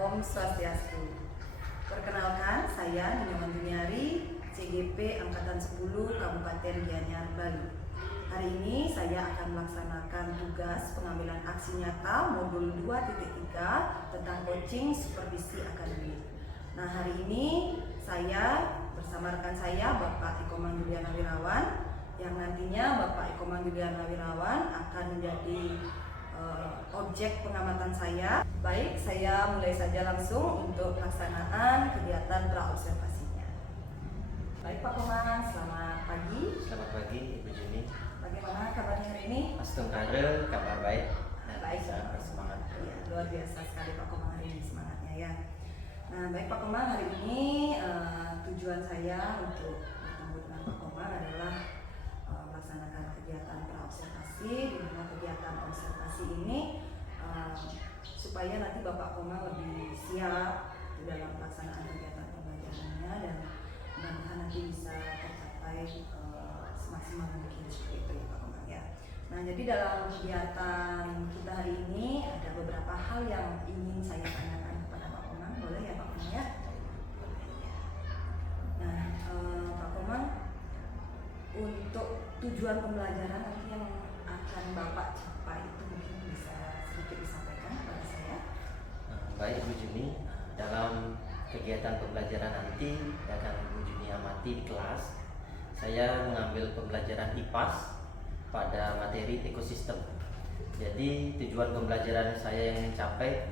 Om Swastiastu. Perkenalkan, saya Nyonya Juniari, CGP Angkatan 10 Kabupaten Gianyar, Bali. Hari ini saya akan melaksanakan tugas pengambilan aksi nyata modul 2.3 tentang coaching supervisi akademik. Nah, hari ini saya bersama rekan saya Bapak Ikomang Juliana Wirawan, yang nantinya Bapak Ikomang Juliana Wirawan akan menjadi objek pengamatan saya. Baik, saya mulai saja langsung untuk pelaksanaan kegiatan praobservasinya. Baik Pak Komang, selamat pagi. Selamat pagi Ibu Juni. Bagaimana kabarnya hari ini? Astungkare, kabar baik. Baik, sangat bersemangat. Ya, luar biasa sekali Pak Komang hari ini semangatnya ya. Nah, baik Pak Komang, hari ini tujuan saya untuk bertemu dengan Pak Komang adalah melaksanakan kegiatan praobservasi, di mana kegiatan observasi ini supaya nanti Bapak Komang lebih siap di dalam pelaksanaan kegiatan pembelajarannya dan mudah-mudahan nanti bisa tercapai semaksimal mungkin seperti itu ya Pak Komang ya. Nah, jadi dalam kegiatan kita hari ini ada beberapa hal yang ingin saya tanyakan kepada Pak Komang, boleh ya Pak Komang ya? Nah, Pak Komang, untuk tujuan pembelajaran nanti yang akan Bapak capai itu mungkin bisa sedikit disampaikan kepada saya. Baik Ibu Juni, dalam kegiatan pembelajaran nanti yang akan Ibu Juni amati di kelas, saya mengambil pembelajaran IPAS pada materi ekosistem. Jadi tujuan pembelajaran saya yang mencapai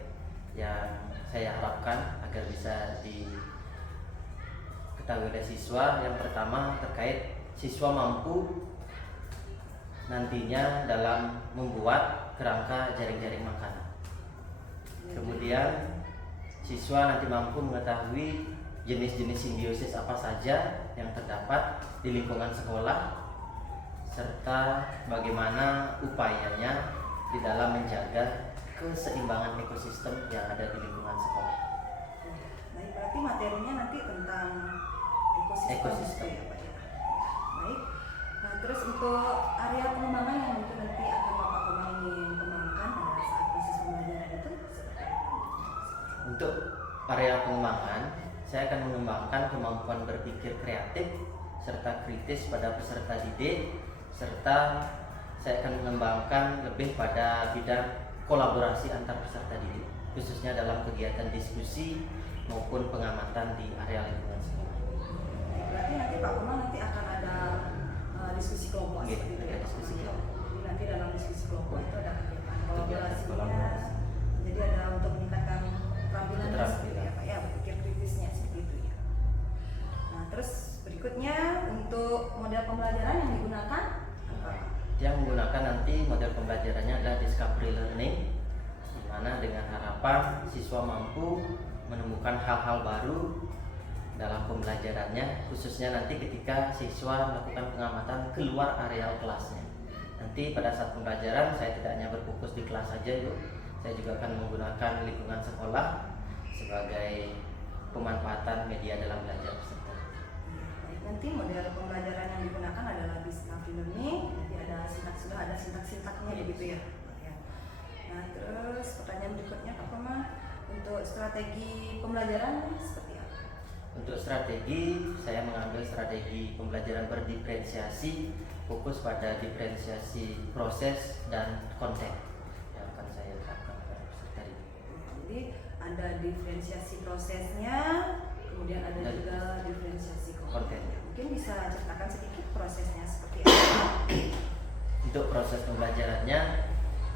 yang saya harapkan agar bisa diketahui oleh siswa, yang pertama terkait siswa mampu nantinya dalam membuat kerangka jaring-jaring makanan. Kemudian siswa nanti mampu mengetahui jenis-jenis simbiosis apa saja yang terdapat di lingkungan sekolah, serta bagaimana upayanya di dalam menjaga keseimbangan ekosistem yang ada di lingkungan sekolah. Baik, berarti materinya nanti tentang ekosistem ya Pak ya. Baik. Nah, terus untuk area pengembangan yang mungkin nanti akan Bapak Komang ingin kembangkan pada saat proses pembelajaran itu seperti apa? Untuk area pengembangan, saya akan mengembangkan kemampuan berpikir kreatif serta kritis pada peserta didik, serta saya akan mengembangkan lebih pada bidang kolaborasi antar peserta didik, khususnya dalam kegiatan diskusi maupun pengamatan di area lingkungan sekolah. Berarti nanti Pak Komang nanti akan ada diskusi kelompok seperti itu ya, diskusi kelompok. Jadi nanti dalam diskusi kelompok itu ada kegiatan kolaborasinya. Kolaborasi. Jadi ada untuk meningkatkan keterampilan seperti ya Pak ya, berpikir kritisnya seperti itu ya. Nah, terus berikutnya untuk model pembelajaran yang digunakan apa? Yang menggunakan nanti model pembelajarannya adalah discovery learning, di mana dengan harapan siswa mampu menemukan hal-hal baru dalam pembelajarannya, khususnya nanti ketika siswa melakukan pengamatan keluar areal kelasnya. Nanti pada saat pembelajaran saya tidak hanya berfokus di kelas saja Ibu, saya juga akan menggunakan lingkungan sekolah sebagai pemanfaatan media dalam belajar peserta. Baik, nanti model pembelajaran yang digunakan adalah discovery learning, jadi sudah ada sintak-sintaknya begitu ya. Nah, terus pertanyaan berikutnya Pak Komang, untuk strategi pembelajaran seperti apa? Untuk strategi, saya mengambil strategi pembelajaran berdiferensiasi, fokus pada diferensiasi proses dan konten yang akan saya terapkan pada peserta didik. Jadi ada diferensiasi prosesnya, kemudian ada juga diferensiasi kontennya. Mungkin bisa ceritakan sedikit prosesnya seperti apa? Untuk proses pembelajarannya,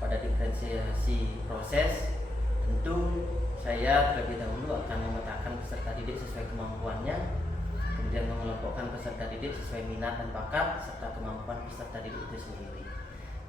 pada diferensiasi proses, tentu saya terlebih dahulu akan memetakan peserta didik sesuai kemampuannya, kemudian mengelompokkan peserta didik sesuai minat dan bakat serta kemampuan peserta didik itu sendiri.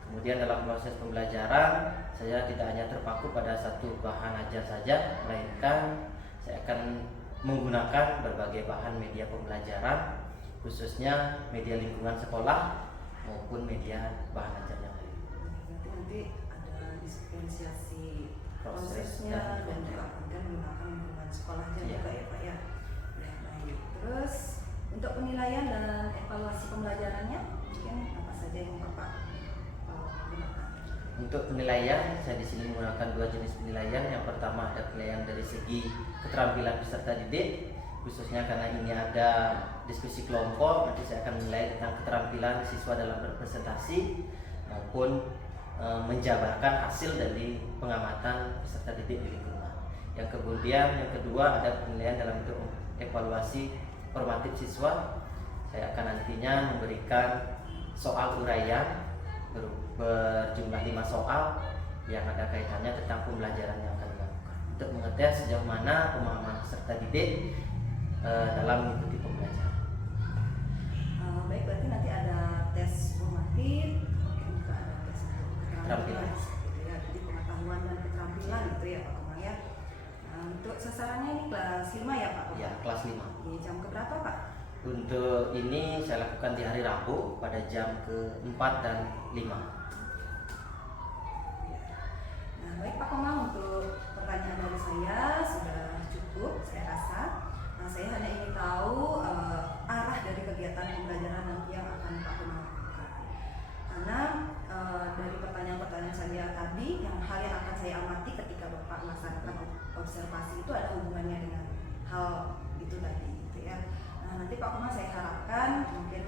Kemudian dalam proses pembelajaran, saya tidak hanya terpaku pada satu bahan aja saja, melainkan saya akan menggunakan berbagai bahan media pembelajaran, khususnya media lingkungan sekolah maupun media bahan ajar yang lain. Berarti nanti ada diferensiasi prosesnya dan juga konten menggunakan lingkungan sekolahnya juga ya Pak ya. Ya, baik. Terus untuk penilaian dan evaluasi pembelajarannya mungkin apa saja yang Bapak gunakan? Untuk penilaian, saya di sini menggunakan 2 jenis penilaian. Yang pertama ada penilaian dari segi keterampilan peserta didik, khususnya karena ini ada diskusi kelompok. Nanti saya akan menilai tentang keterampilan siswa dalam berpresentasi maupun menjabarkan hasil dari pengamatan peserta didik di lingkungan. Yang kedua ada penilaian dalam bentuk evaluasi formatif siswa. Saya akan nantinya memberikan soal uraian berjumlah 5 soal yang ada kaitannya tentang pembelajaran yang akan dilakukan untuk mengetes sejauh mana pemahaman peserta didik dalam mengikuti pembelajaran. Baik, berarti nanti ada tes formatif, mungkin juga ada tes keterampilan, gitu ya, jadi pengetahuan dan keterampilan gitu ya Pak Komang ya. Untuk sasarannya ini kelas 5 ya Pak Komang? Ya, kelas 5. Di jam keberapa Pak? Untuk ini saya lakukan di hari Rabu pada jam ke-4 dan 5. Nah, baik Pak Komang, untuk pertanyaan dari saya sudah cukup, saya rasa. Nah, saya hanya ingin tahu arah dari kegiatan pembelajaran nanti yang akan Pak Komang lakukan. Karena dari pertanyaan-pertanyaan saya tadi, hal yang akan saya amati ketika Bapak melaksanakan observasi itu ada hubungannya dengan hal itu tadi, gitu ya. Nah, nanti Pak Komang saya harapkan mungkin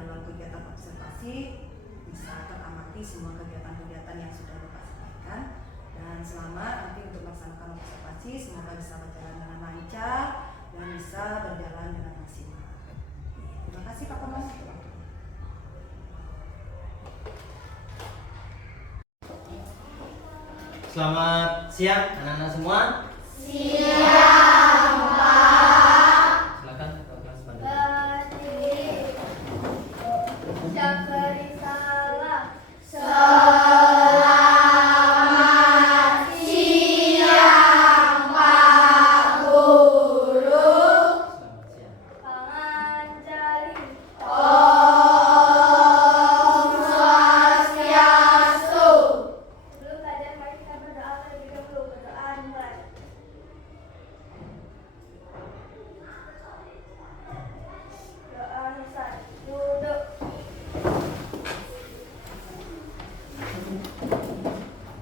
dalam kegiatan observasi bisa teramati semua kegiatan-kegiatan yang sudah Bapak sampaikan, dan selamat nanti untuk melaksanakan observasi, semoga bisa berjalan dengan lancar dan bisa berjalan dengan maksimal. Terima kasih Pak Komang. Selamat siang anak-anak semua. Siang, Pak. Silakan Pak kelas Pandu. Syakari salam. Selamat siang, Pak Guru. Selamat siang. Panganjali. Om Swastiastu. Sebelum belajar, mari kita berdoa terlebih dahulu. Berdoa dimulai. Doa misal. Duduk.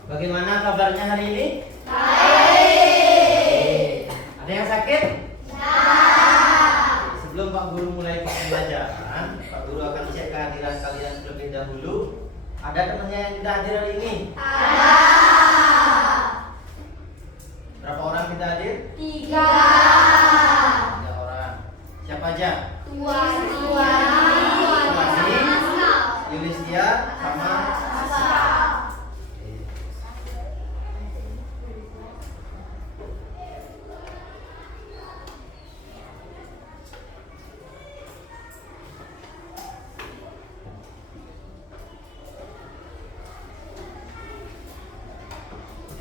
Bagaimana kabarnya hari ini? Baik. Ada yang sakit? Ya. Sebelum Pak Guru mulai pembelajaran, Pak Guru akan cek kehadiran kalian terlebih dahulu. Ada temannya yang tidak hadir hari ini? Ada. Berapa orang kita hadir? 3. 3 orang. Siapa aja? Yulistia sama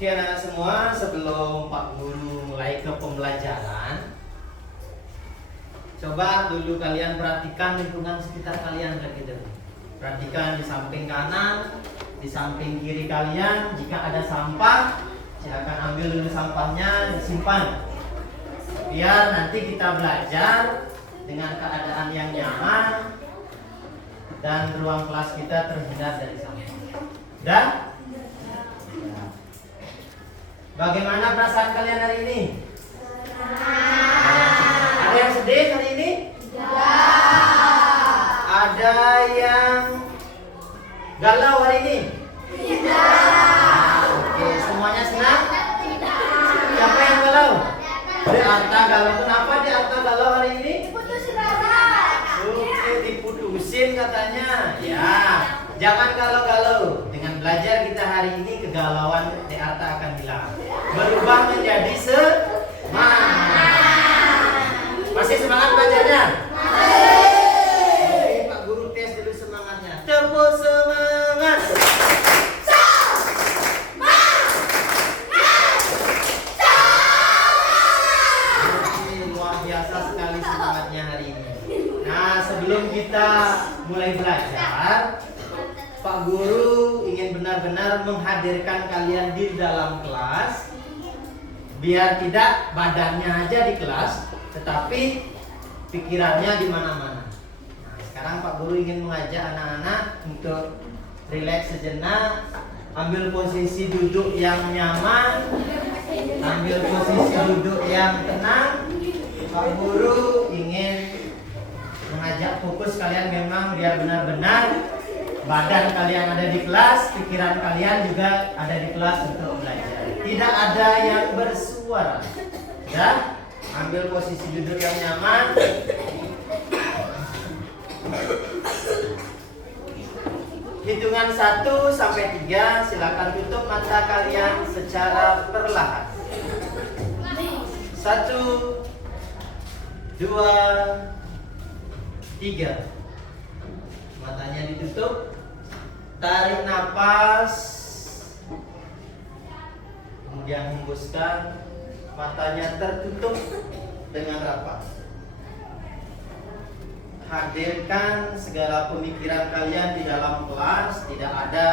Oke anak-anak semua, sebelum Pak Guru mulai ke pembelajaran, coba dulu kalian perhatikan lingkungan sekitar kalian terlebih dahulu. Perhatikan di samping kanan, di samping kiri kalian. Jika ada sampah, silakan ambil dulu sampahnya, disimpan. Biar nanti kita belajar dengan keadaan yang nyaman dan ruang kelas kita terhindar dari sampah. Dan bagaimana perasaan kalian hari ini? Ada yang sedih hari ini? Ada yang galau hari ini? Oke, semuanya senang? Siapa yang galau? Di Arta galau. Kenapa di Arta galau hari ini? Oke, diputusin katanya. Ya, jangan galau-galau. Dengan belajar kita hari ini, kegalauan di Arta akan hilang. Berubah menjadi semangat. Masih semangat belajarnya? Oke, Pak Guru tes dulu semangatnya. Tepuk semangat. Oke, luar biasa sekali semangatnya hari ini. Nah, sebelum kita mulai belajar, Pak Guru ingin benar-benar menghadirkan kalian di dalam kelas, biar tidak badannya aja di kelas, tetapi pikirannya di mana-mana. Nah, sekarang Pak Guru ingin mengajak anak-anak untuk rileks sejenak, ambil posisi duduk yang nyaman, ambil posisi duduk yang tenang. Pak Guru ingin mengajak fokus kalian memang biar benar-benar badan kalian ada di kelas, pikiran kalian juga ada di kelas untuk belajar. Tidak ada yang bersuara. Ya, ambil posisi duduk yang nyaman. Hitungan 1 sampai 3, silakan tutup mata kalian secara perlahan. 1, 2, 3. Matanya ditutup. Tarik napas. Kemudian hembuskan. Matanya tertutup dengan rapat. Hadirkan segala pemikiran kalian di dalam kelas. Tidak ada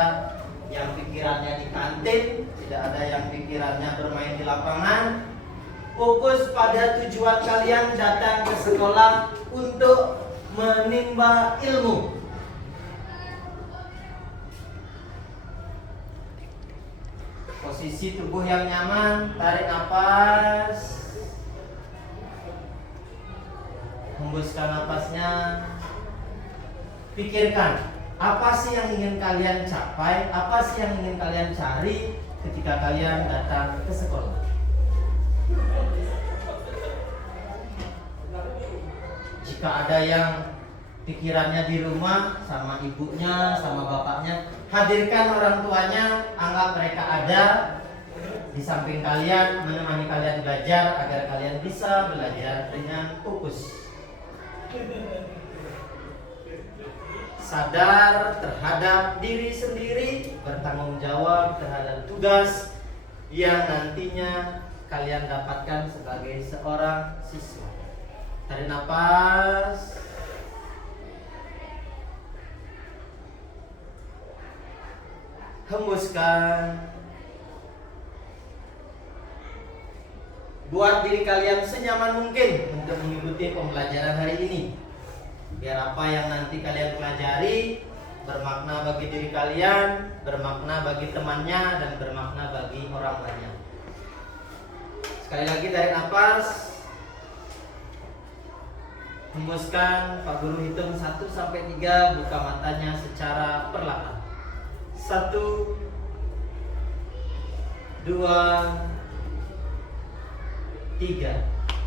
yang pikirannya di kantin, tidak ada yang pikirannya bermain di lapangan. Fokus pada tujuan kalian datang ke sekolah untuk menimba ilmu. Posisi tubuh yang nyaman, tarik nafas. Hembuskan napasnya. Pikirkan, apa sih yang ingin kalian capai? Apa sih yang ingin kalian cari ketika kalian datang ke sekolah? Jika ada yang pikirannya di rumah sama ibunya, sama bapaknya, hadirkan orang tuanya, anggap mereka ada di samping kalian, menemani kalian belajar agar kalian bisa belajar dengan fokus. Sadar terhadap diri sendiri, bertanggung jawab terhadap tugas yang nantinya kalian dapatkan sebagai seorang siswa. Tarik nafas. Hembuskan. Buat diri kalian senyaman mungkin untuk mengikuti pembelajaran hari ini. Biar apa yang nanti kalian pelajari bermakna bagi diri kalian, bermakna bagi temannya, dan bermakna bagi orang banyak. Sekali lagi tarik nafas. Hembuskan. Pak Guru hitung 1 sampai 3, buka matanya secara perlahan. 1, 2, 3.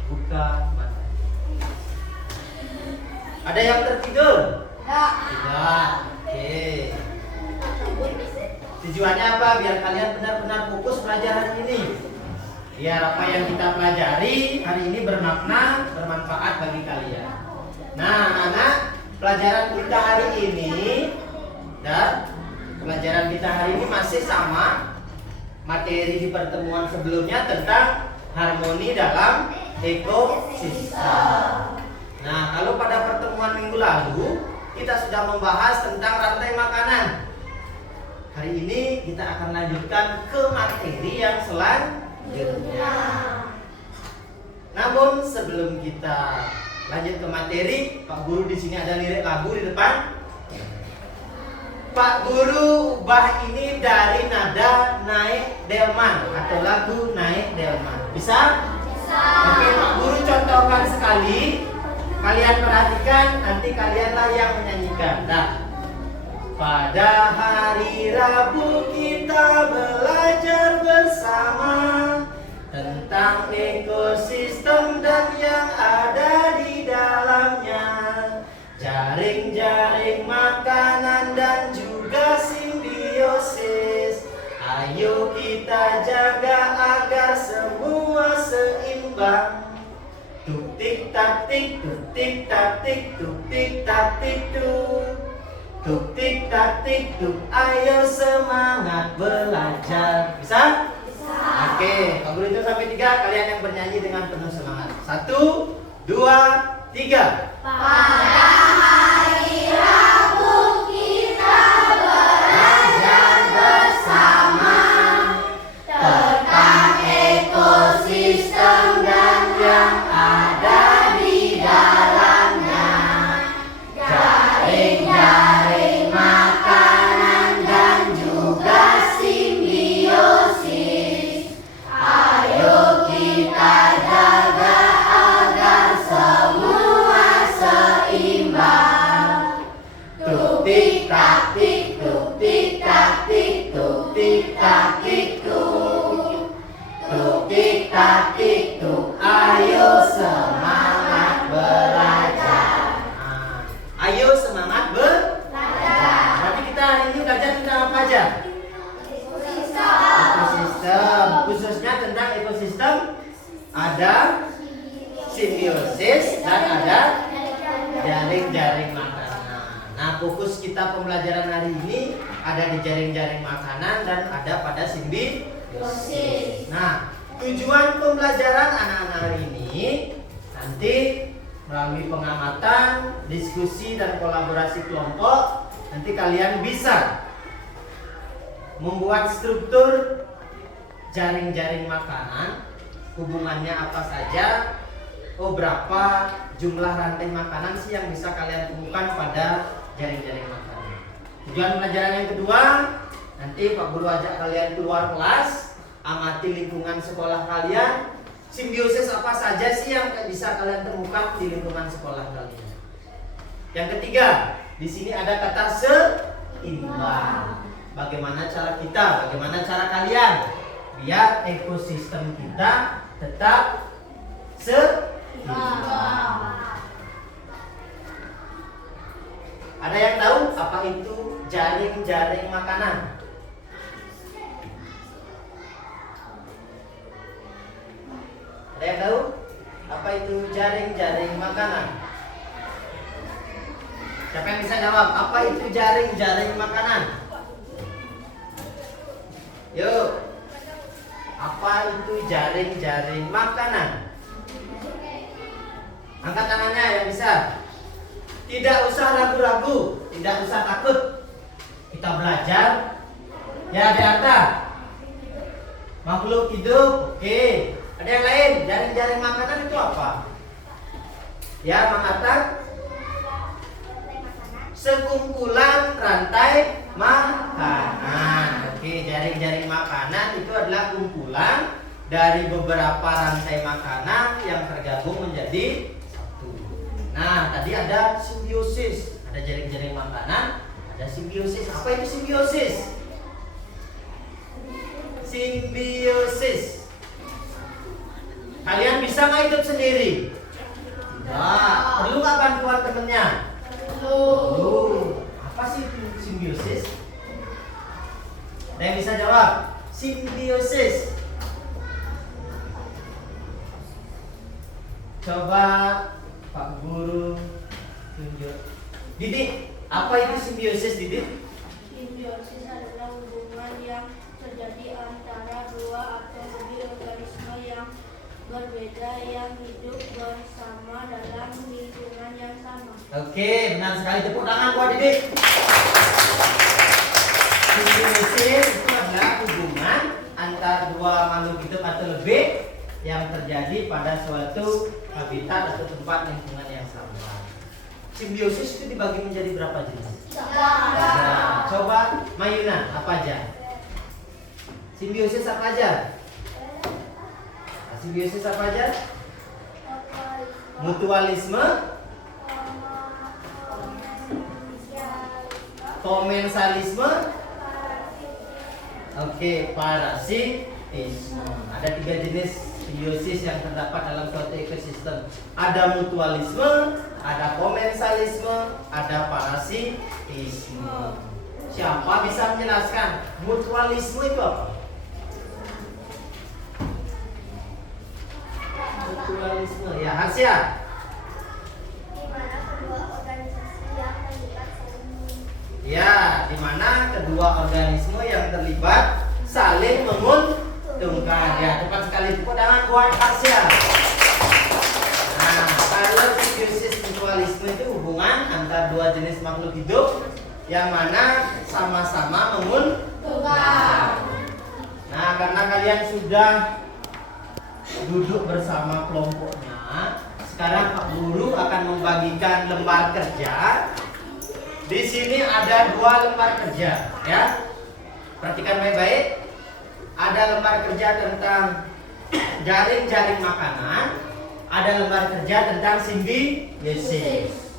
Buka mata. Ada yang tertidur? Tidak. Oke. Tujuannya apa? Biar kalian benar-benar fokus belajar hari ini. Biar apa yang kita pelajari hari ini bermakna, bermanfaat bagi kalian. Nah, anak-anak, pelajaran kita hari ini masih sama materi di pertemuan sebelumnya tentang harmoni dalam ekosistem. Nah, kalau pada pertemuan minggu lalu kita sudah membahas tentang rantai makanan. Hari ini kita akan lanjutkan ke materi yang selanjutnya. Namun sebelum kita lanjut ke materi, Pak Guru di sini ada lirik lagu di depan. Pak Guru ubah ini dari nada naik delman atau lagu naik delman. Bisa? Bisa. Oke, Pak Guru contohkan sekali. Kalian perhatikan, nanti kalianlah yang menyanyikan. Nah, pada hari Rabu kita belajar bersama tentang ekosistem dan yang ada di dalamnya. Jaring-jaring makanan dan juga simbiosis. Ayo kita jaga agar semua seimbang. Tuk tik tak tik, tuk tik tak tik, tuk tik tak tik tuk. Tuk tik tak tik tuk, ayo semangat belajar. Bisa? Bisa. Oke, Pak Guru itu sampai 3, kalian yang bernyanyi dengan penuh semangat. 1, 2, 3. Pada hari Rabu kita belajar bersama tentang ekosistem dan yang ada di dalamnya. Jaring-jaring makanan dan juga si ada simbiosis, dan ada jaring-jaring makanan. Nah, fokus kita pembelajaran hari ini ada di jaring-jaring makanan dan ada pada simbiosis. Nah, tujuan pembelajaran anak-anak hari ini nanti melalui pengamatan, diskusi, dan kolaborasi kelompok, nanti kalian bisa membuat struktur jaring-jaring makanan, hubungannya apa saja, berapa jumlah rantai makanan sih yang bisa kalian temukan pada jaring-jaring makanan. Tujuan pelajaran yang kedua, nanti Pak Guru ajak kalian keluar kelas, amati lingkungan sekolah kalian, simbiosis apa saja sih yang bisa kalian temukan di lingkungan sekolah kalian. Yang ketiga, di sini ada kata seimbang. Bagaimana cara kita, bagaimana cara kalian biar ekosistem kita tetap seimbang. Ada yang tahu apa itu jaring-jaring makanan? Ada yang tahu apa itu jaring-jaring makanan? Siapa yang bisa jawab apa itu jaring-jaring makanan? Yuk, apa itu jaring-jaring makanan? Angkat tangannya yang bisa. Tidak usah ragu-ragu, tidak usah takut. Kita belajar. Ya, ada apa? Makhluk hidup. Oke. Ada yang lain? Jaring-jaring makanan itu apa? Ya, mengatakan sekumpulan rantai makanan. Oke, jaring-jaring makanan itu adalah kumpulan dari beberapa rantai makanan yang tergabung menjadi satu. Nah, tadi ada simbiosis, ada jaring-jaring makanan, ada simbiosis. Apa itu simbiosis? Simbiosis. Kalian bisa nggak hidup sendiri? Tidak. Perlu nggak bantuan temennya? Perlu. Apa sih simbiosis? Ada yang bisa jawab? Simbiosis. Coba Pak Guru tunjuk. Didik, apa itu simbiosis, Didik? Simbiosis adalah hubungan yang terjadi antara dua atau lebih organisme yang berbeda yang hidup bersama dalam lingkungan yang sama. Oke, benar sekali. Tepuk tangan buat Didik. Simbiosis itu adalah hubungan antara dua makhluk hidup atau lebih yang terjadi pada suatu habitat atau tempat lingkungan yang sama. Simbiosis itu dibagi menjadi berapa jenis? Nah, coba Mayuna, apa aja? Simbiosis apa aja? Simbiosis apa aja? Mutualisme, komensalisme, parasitisme. Ada 3 jenis simbiosis yang terdapat dalam suatu ekosistem. Ada mutualisme, ada komensalisme, ada parasitisme. Siapa bisa menjelaskan mutualisme itu apa? Mutualisme, ya Hasya. Ya, di mana kedua organisme yang terlibat saling menguntungkan. Ya, cepat sekali tepuk tangan buat Hasya. Nah, kalau simbiosis mutualisme itu hubungan antara dua jenis makhluk hidup yang mana sama-sama menguntungkan. Nah, karena kalian sudah duduk bersama kelompoknya, sekarang Pak Guru akan membagikan lembar kerja. Di sini ada 2 lembar kerja, ya. Perhatikan baik-baik. Ada lembar kerja tentang jaring-jaring makanan, ada lembar kerja tentang simbiosis.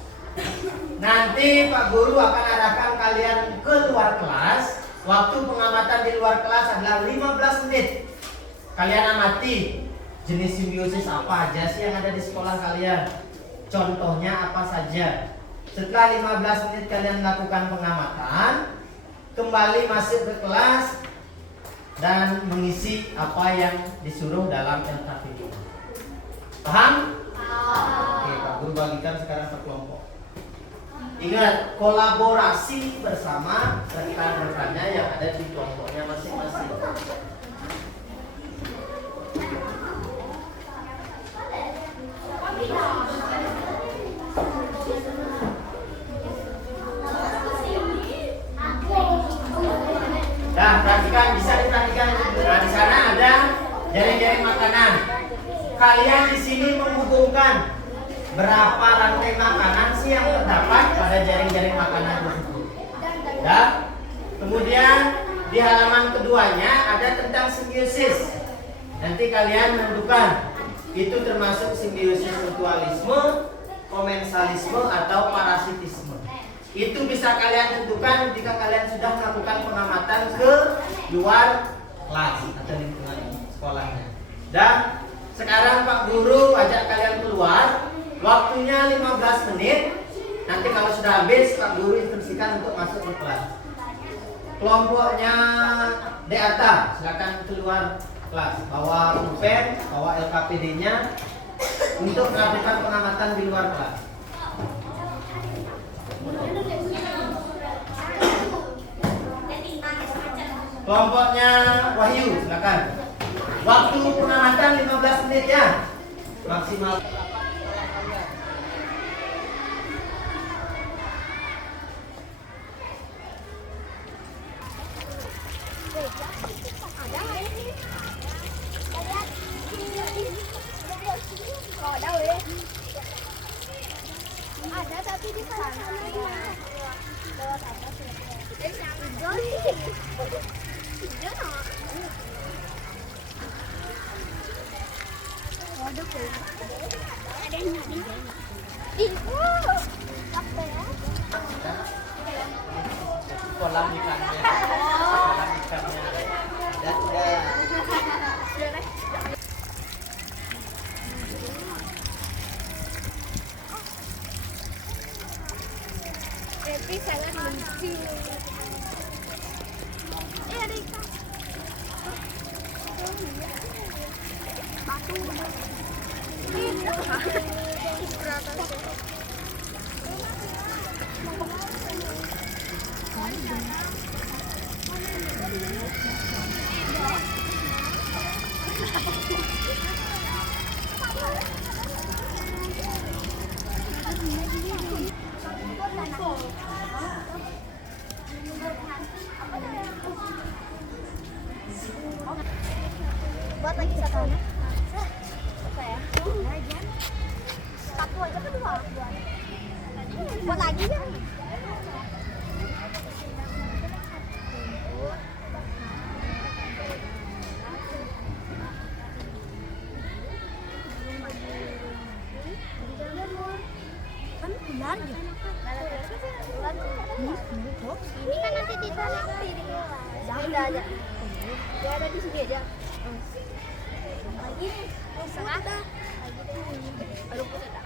Nanti Pak Guru akan arahkan kalian ke luar kelas. Waktu pengamatan di luar kelas adalah 15 menit. Kalian amati jenis simbiosis apa aja sih yang ada di sekolah kalian. Contohnya apa saja. Setelah 15 menit kalian melakukan pengamatan, kembali masuk ke kelas dan mengisi apa yang disuruh dalam LKPD. Paham? Oke, Pak Guru bagikan sekarang per kelompok. Ingat, kolaborasi bersama rekan-rekannya yang ada di kelompoknya masing-masing. Nah, perhatikan, bisa diperhatikan. Nah, di sana ada jaring-jaring makanan. Kalian di sini menghubungkan berapa rantai makanan sih yang terdapat pada jaring-jaring makanan tersebut. Ya. Kemudian di halaman keduanya ada tentang simbiosis. Nanti kalian menentukan itu termasuk simbiosis mutualisme, komensalisme atau parasitisme. Itu bisa kalian tentukan jika kalian sudah melakukan pengamatan ke luar kelas atau lingkungan sekolahnya. Dan sekarang Pak Guru ajak kalian keluar. Waktunya 15 menit. Nanti kalau sudah habis Pak Guru instruksikan untuk masuk ke kelas. Kelompoknya Deata, silakan keluar kelas. Bawa pulpen, bawa LKPD-nya untuk melakukan pengamatan di luar kelas. Kelompoknya Wahyu, silakan. Waktu pengamatan 15 menit ya. Maksimal. Ada tapi di sana lewat atas ya. Kolam ikannya. Kolam ikannya. Dan sudah. Tapi sangat lucu. Ada ikan. Batu. Buat lagi satu. Apa ya? Satu aja kan dua. Buat lagi ya. Kan benar ya. Ini kan nanti di sana udah aja. Dia ada di sini aja. Lagi setengah dah. Aduh putar dah.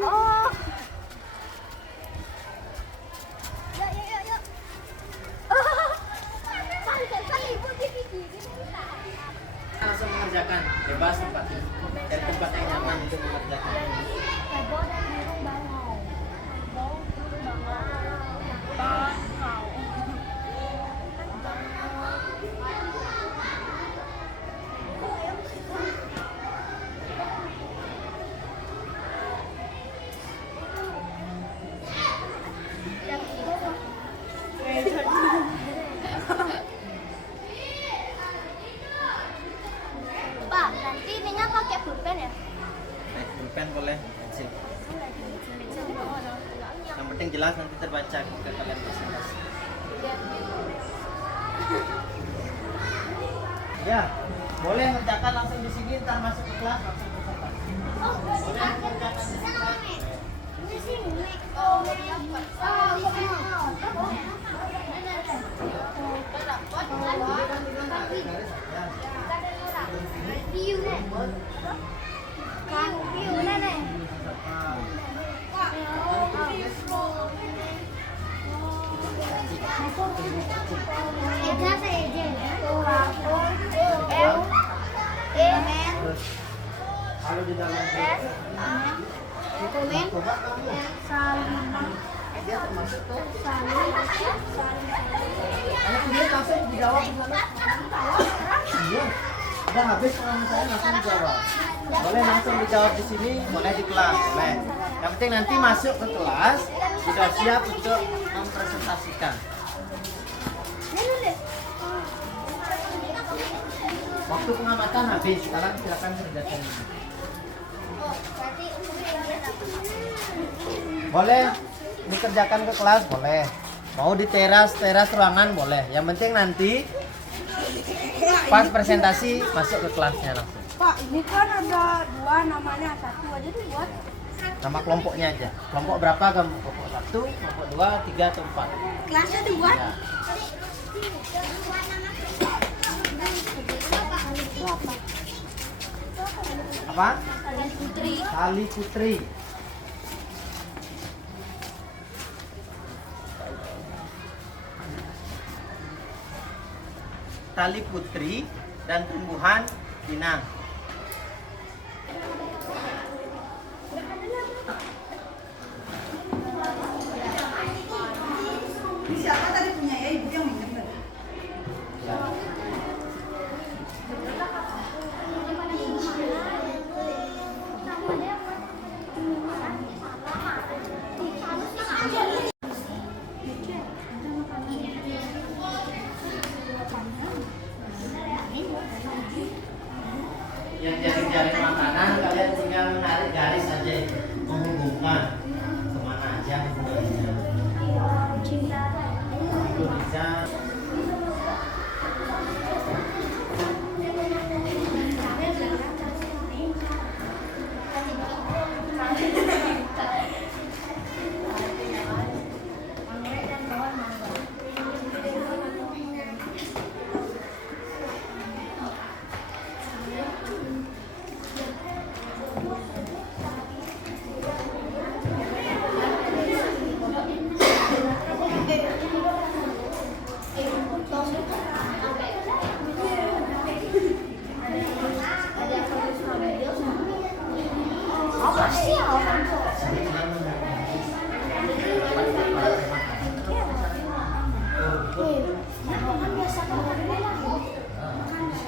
Oh. Ya. Langsung mengerjakan, bebas tempatnya. Dan tempat yang nyaman untuk mengerjakan. Pak, nanti ininya pakai pulpen ya? Pulpen boleh, pensil. Yang penting jelas nanti terbaca ke kalian masing-masing. Ya, boleh ngerjakan langsung di sini, ntar masuk ke kelas langsung ke kelas. Boleh ngerjakan di sini. Di sini. Oh, Kalau di dalam Komen. Salim. Dia termasuk tuh. Salim. Anak ini langsung dijawab di sana. Iya. Udah habis orang saya langsung dijawab. boleh langsung dijawab di sini, boleh di kelas, boleh. Yang penting nanti masuk ke kelas sudah siap untuk mempresentasikan. Waktu pengamatan habis, sekarang silakan kerjakan. Boleh dikerjakan ke kelas, boleh. Mau di teras ruangan boleh. Yang penting nanti pas presentasi masuk ke kelasnya langsung. Pak, ini kan ada dua namanya, satu aja dibuat. Nama kelompoknya aja. Kelompok berapa kamu? Kelompok 1, kelompok 2, 3 atau 4? Kelasnya dibuat. Ya. Apa? Kalian Putri. Tali Putri. Tali Putri dan tumbuhan pinang. Siapa tadi punya ya ibu yang minum tadi? Ya. Yang jaring-jaring makanan kalian tinggal menarik garis aja, menghubungkan kemana aja hubungannya. Itu bisa.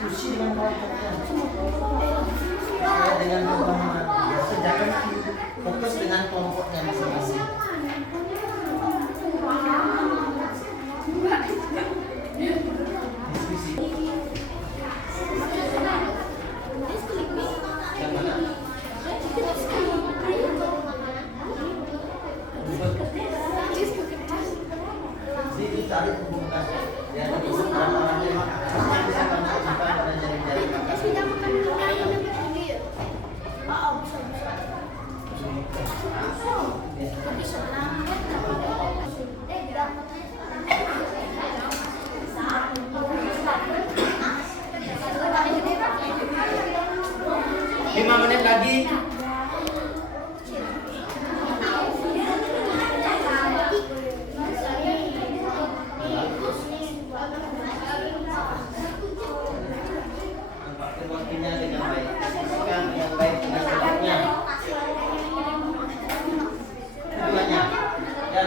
Diskusi dengan kelompoknya. Sesuai dengan pemahaman. Kerjakan fokus dengan kelompoknya masing-masing. Diskusi. Yang mana? Jadi cari hubungan. Ya, tadi seberapa orang yang bisa kamu hubungkan pada jaring-jaring makanan. Lima menit lagi. Waktunya dengan baik. Sisihkan yang baik dengan sebabnya. Keduanya. Ya.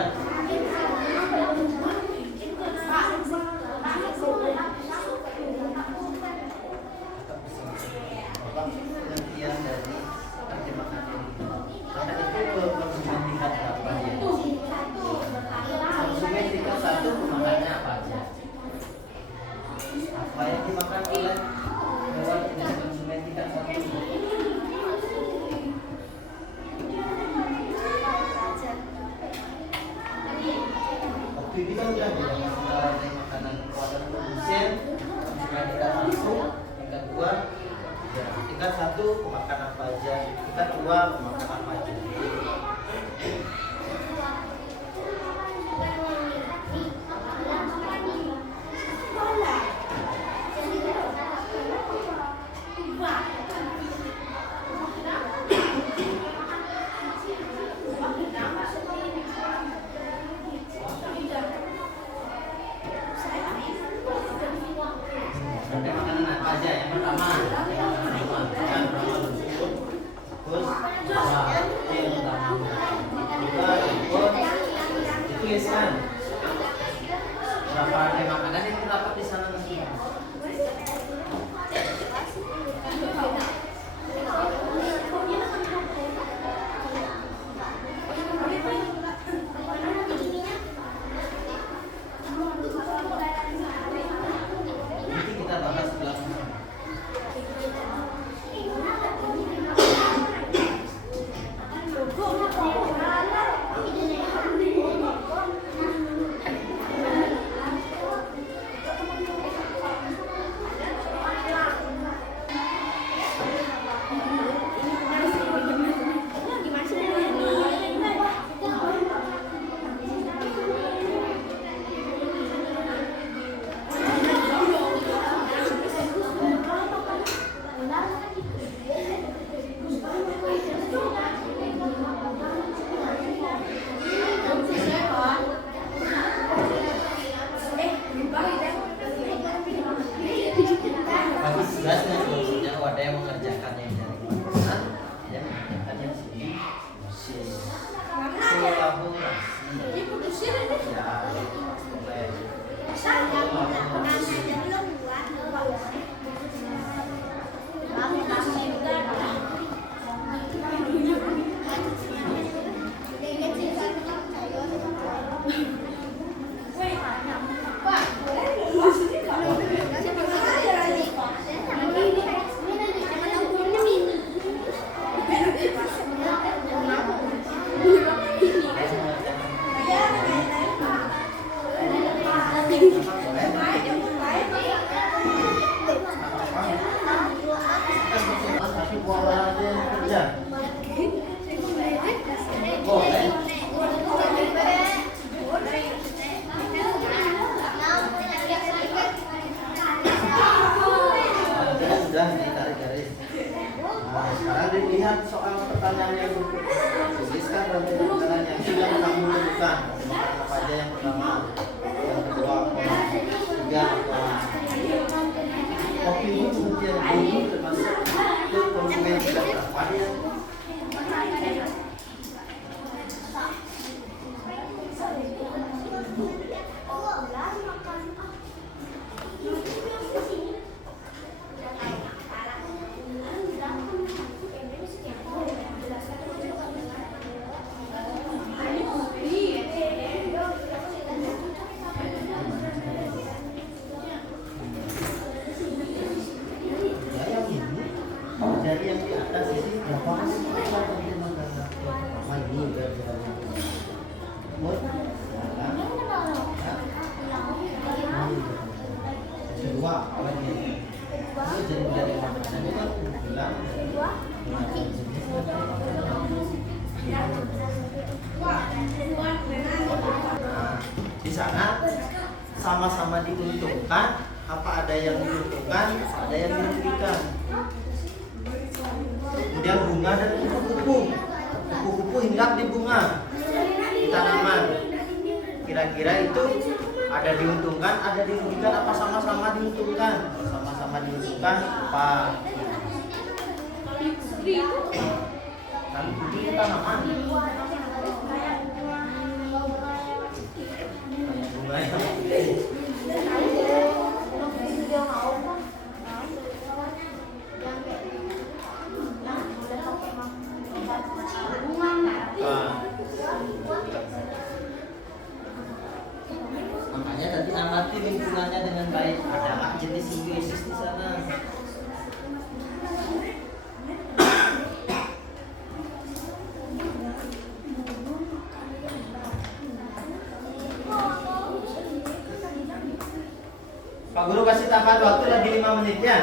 Tapi boleh aja yang kerja. Boleh. Sudah ditarik garis. Nah, sekarang dilihat soal pertanyaan yang tuliskan dalam pembicaraan yang sudah kamu tentukan. Apa aja yang pertama, yang kedua, yang ketiga, kopi itu kemudian dulu termasuk itu konsumen sudah berapa dia? Dari yang di atas ini berapa ini dua lagi jadi dari bilang di sana sama-sama diuntungkan, apa ada yang diuntungkan, ada yang dirugikan. Kemudian bunga dan kupu-kupu hinggap di bunga, di tanaman. Kira-kira itu ada diuntungkan, ada dirugikan, apa sama-sama diuntungkan? Sama-sama diuntungkan apa? Kan di tanaman. Bunga yang makanya tadi amati lingkungannya dengan baik. Ada jenis simbiosis di sana. Pak Guru kasih tambahan waktu lagi 5 menit ya.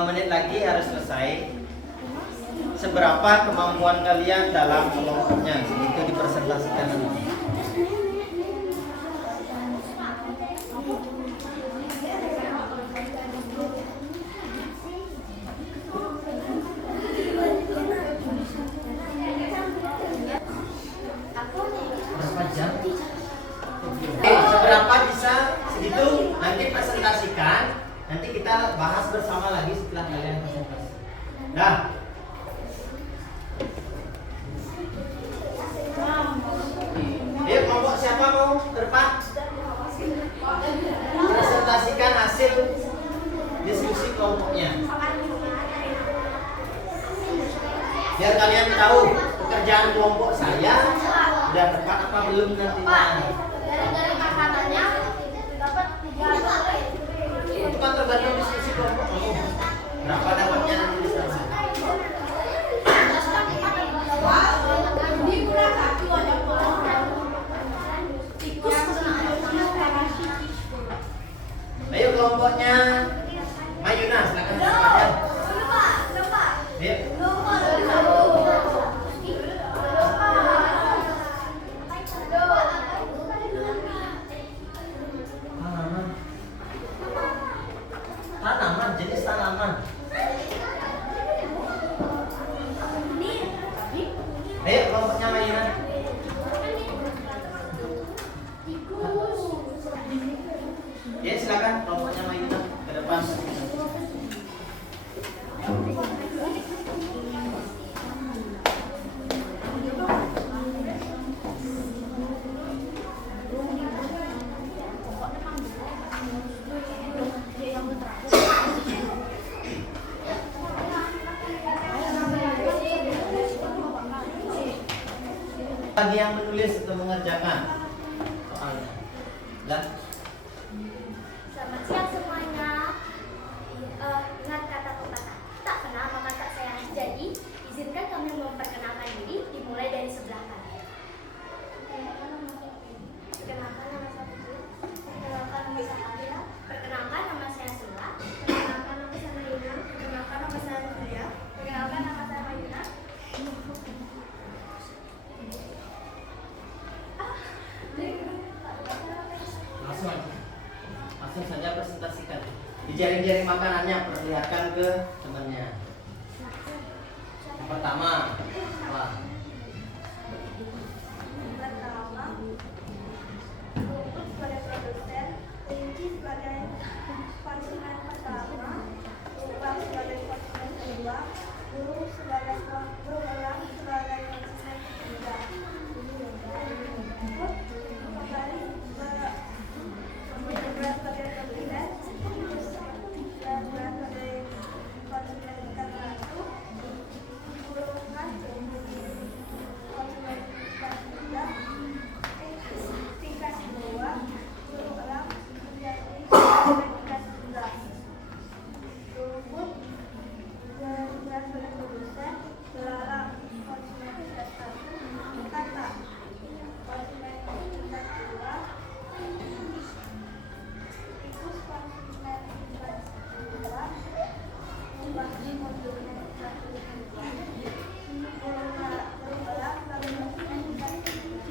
Menit lagi harus selesai. Seberapa kemampuan kalian dalam kelompoknya itu dipresentasikan nanti. Berapa jam? Seberapa bisa segitu nanti presentasikan. Nanti kita bahas bersama lagi setelah kalian presentasi. Nah, kelompok siapa mau ke depan? Presentasikan hasil diskusi kelompoknya. Biar kalian tahu pekerjaan kelompok saya udah tepat apa belum nantinya. Dari kakanannya dapat 3. Itu kan tergantung diskusi kelompok kamu. Berapa dapatnya nanti di sana? Ayo kelompoknya Mayuna, silakan sekalian. Ayo. Tanaman, jenis tanaman. Ayo kelompoknya Mayuna. Ya silakan kelompoknya Mayuna ke depan. Bagi yang menulis atau mengerjakan soalnya. Dan Selamat siang semuanya. jaring-jaring makanannya perlihatkan ke temannya. Yang pertama, apa? Pertama, rumput sebagai produsen, kelinci sebagai konsumen pertama, lubang sebagai konsumen kedua, burung sebagai berulang sebagai konsumen ketiga. Rumput kembali berat sebagai produsen, dan berat sebagai konsumen satu, burungan konsumen ketiga, tingkat dua, berulang menjadi tingkat tiga. Rumput berat sebagai produsen, belalang konsumen tingkat satu, kata konsumen tingkat dua, tikus konsumen tingkat dua, ubah konsumen tingkat dua, berulang sebagai konsumen tingkat tiga.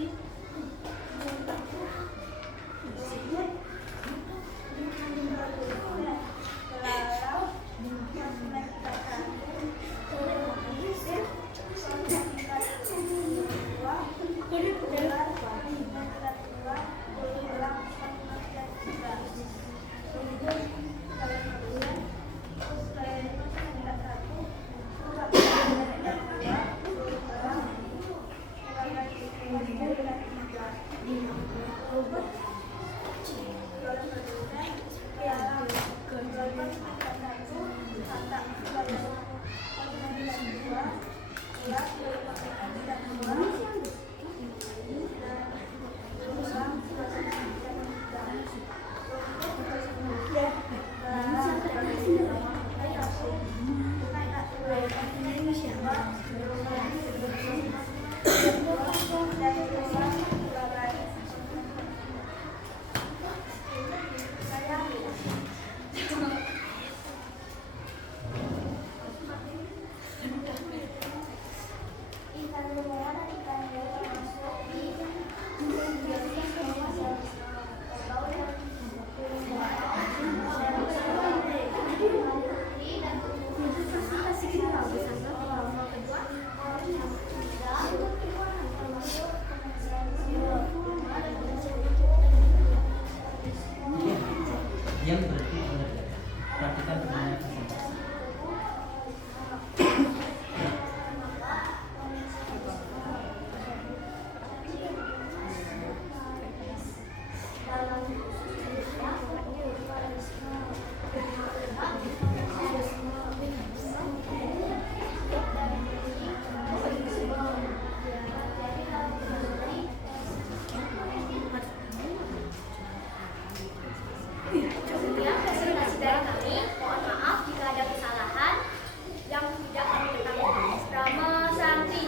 Diam berarti mengerjakan. Perhatikan temannya konsentrasi. Sekian presentasi dari kami. Mohon maaf jika ada kesalahan yang tidak kami ketahui. Rama Santi.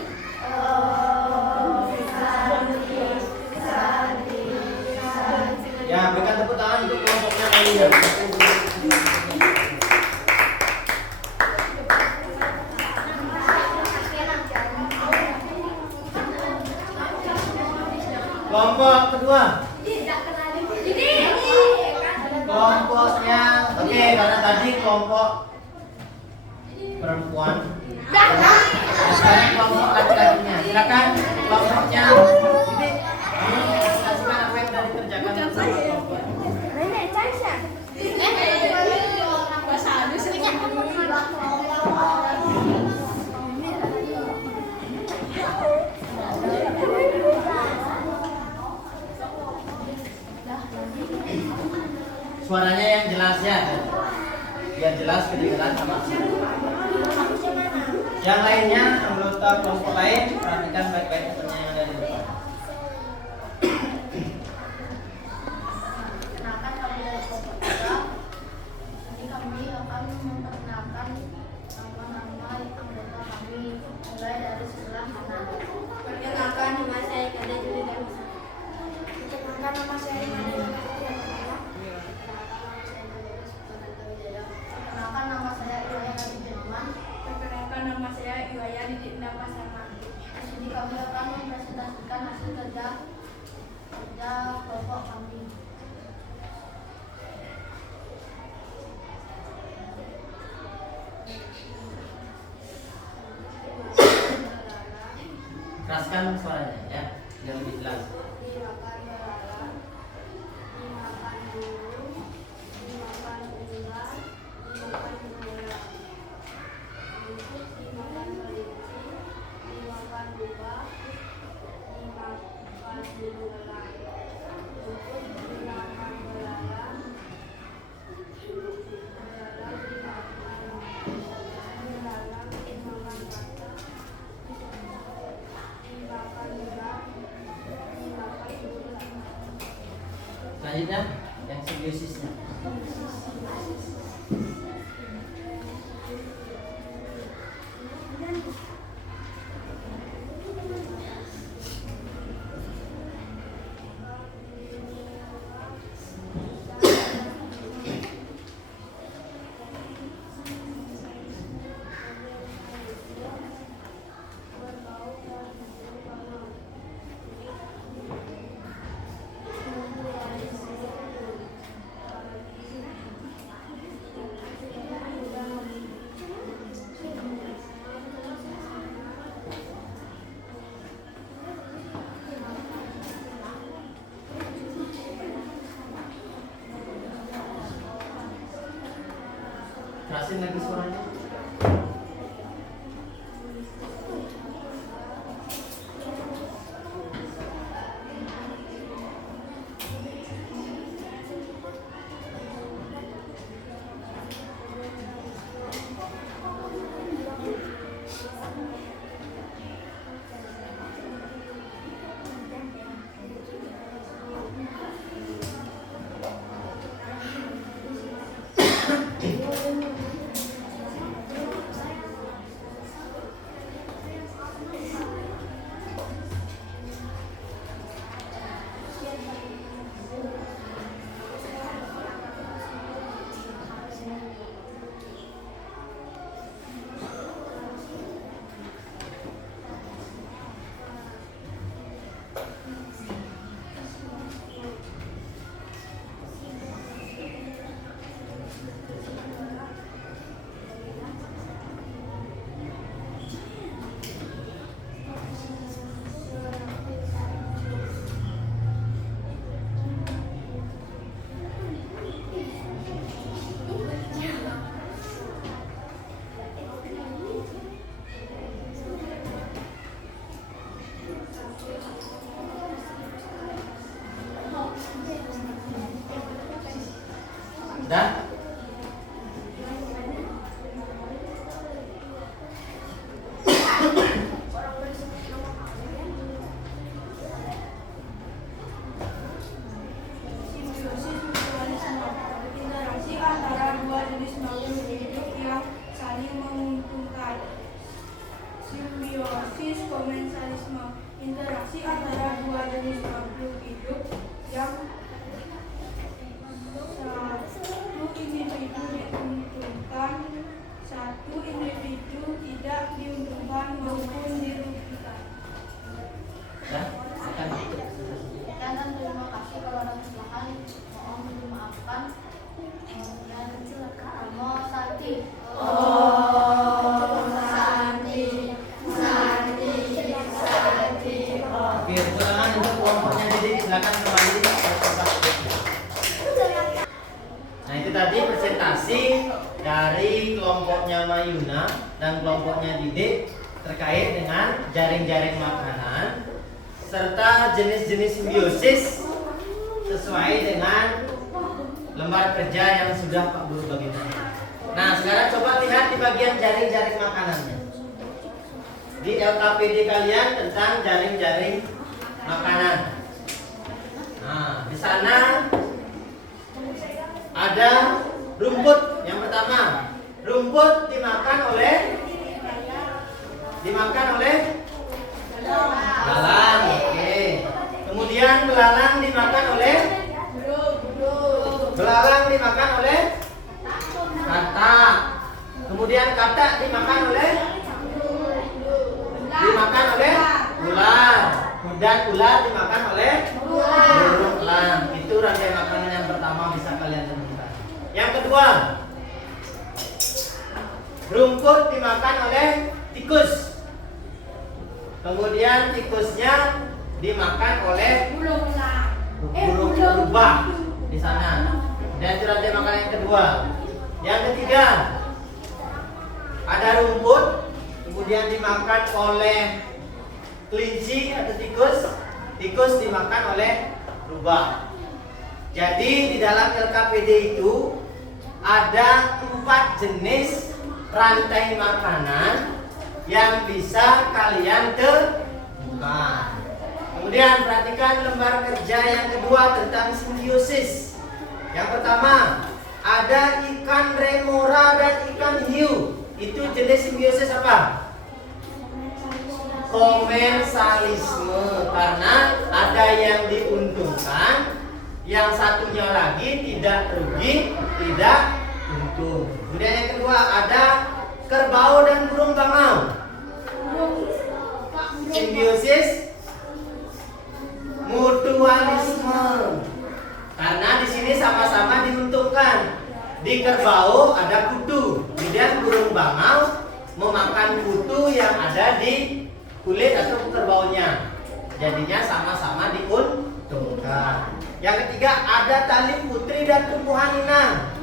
Ya, berikan tepuk tangan untuk kelompoknya lainnya. Kelompok kedua. Kelompoknya, oke, karena tadi kelompok perempuan. Sekarang kelompok laki-lakinya. Silakan kelompoknya. Ini saksikan apa yang tadi kerjakan. Suaranya yang jelas ya, biar jelas kedengaran sama. Yang lainnya, anggota kelompok lain, perhatikan baik-baik pesannya yang ada di depan. Kenalkan kami dari kelompok 3. Jadi kami akan memperkenalkan nama-nama anggota kami mulai dari sebelah kanan. Perkenalkan nama saya Kada Juli dan Perkenalkan nama saya Imani. Perkenalkan nama saya Iwaya Nabi Jerman. Perkenalkan nama saya Iwaya Didik Pasarman. Di sini kami akan mempresentasikan hasil kerja kelompok kami. keraskan suaranya ya, biar lebih jelas. dimakan belalang, dimakan burung, dimakan ular, dimakan buaya, rumput dimakan kelinci, dimakan lubang, dimakan belulang, rumput dimakan belalang, belalang dimakan katak, dimakan ular, dimakan buaya. Selanjutnya yang simbiosisnya. Kerasin lagi suaranya. Dan Simbiosis mutualisme, interaksi antara dua jenis makhluk hidup yang saling menguntungkan. Simbiosis komensalisme, interaksi antara dua jenis makhluk hidup yang satu individu diuntungkan, satu individu tidak diuntungkan maupun dirugikan. dan akan Dan terima kasih kalau ada kesalahan, mohon dimaafkan. Dan Namo Santi. oke, silakan untuk kelompoknya Didik silakan kembali ke tempat duduknya. Nah itu tadi presentasi dari kelompoknya Mayuna dan kelompoknya Didik terkait dengan jaring-jaring makanan serta jenis-jenis simbiosis sesuai dengan lembar kerja yang sudah Pak Guru bagikan. Nah sekarang coba lihat di bagian jaring-jaring makanannya di LKPD kalian tentang jaring-jaring makanan. Nah di sana ada rumput. Yang pertama, rumput dimakan oleh belalang. Oke. Kemudian belalang dimakan oleh katak. Kemudian katak dimakan oleh ular. Dan ular dimakan oleh burung elang. Itu rantai makanan yang pertama bisa kalian temukan. Yang kedua, rumput dimakan oleh tikus. Kemudian tikusnya dimakan oleh Burung burung rubah di sana. Dan itu rantai makanan yang kedua. Yang ketiga, ada rumput, kemudian dimakan oleh kelinci atau tikus. Tikus dimakan oleh rubah. Jadi di dalam LKPD itu ada 4 jenis rantai makanan yang bisa kalian temukan. Kemudian perhatikan lembar kerja yang kedua tentang simbiosis. Yang pertama, ada ikan remora dan ikan hiu. Itu jenis simbiosis apa? Komensalisme. Karena ada yang diuntungkan, yang satunya lagi tidak rugi, tidak untung. Kemudian yang kedua ada kerbau dan burung bangau. Simbiosis mutualisme. Karena di sini sama-sama diuntungkan. Di kerbau ada kutu, kemudian burung bangau memakan kutu yang ada di kulit atau kerbaunya. Jadinya sama-sama diuntungkan. Yang ketiga ada tali putri dan tumbuhan inang.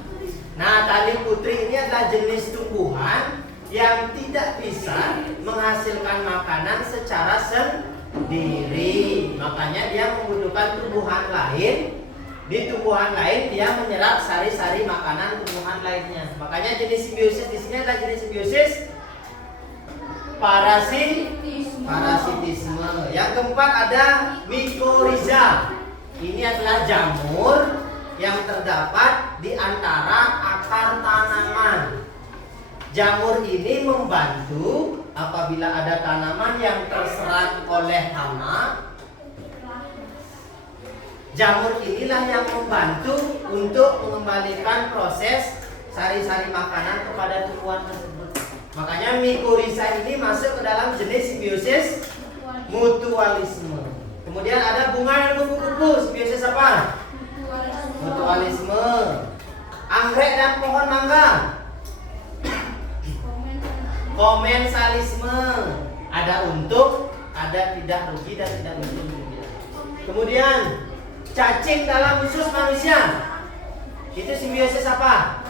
Nah, tali putri ini adalah jenis tumbuhan yang tidak bisa menghasilkan makanan secara sendiri. Makanya dia membutuhkan tumbuhan lain. Di tumbuhan lain dia menyerap sari-sari makanan tumbuhan lainnya. Makanya jenis simbiosis di sini adalah jenis simbiosis parasitisme. Yang keempat ada mikoriza. Ini adalah jamur yang terdapat di antara akar tanaman. Jamur ini membantu apabila ada tanaman yang terserang oleh hama. Jamur inilah yang membantu untuk mengembalikan proses sari-sari makanan kepada tumbuhan tersebut. Makanya mikoriza ini masuk ke dalam jenis simbiosis mutualisme. Kemudian ada bunga dan kupu-kupu, simbiosis apa? Mutualisme. Anggrek dan pohon mangga, komensalisme. Ada untung, ada tidak rugi dan tidak untung juga. Kemudian cacing dalam usus manusia, itu simbiosis apa?